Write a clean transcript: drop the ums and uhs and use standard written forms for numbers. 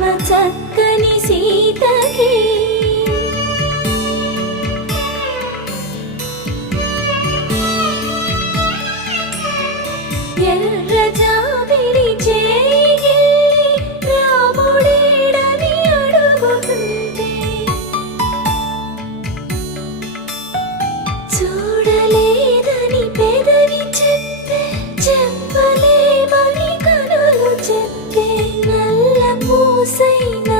చక్కని సీతకి ఎర్ర జాబిలి చేయి రాముడేడని అడుగుతుంటే చూడలేదని పెదవి చెప్పే చెప్పలేమని కనులు చెప్పే నల్ల పూసైన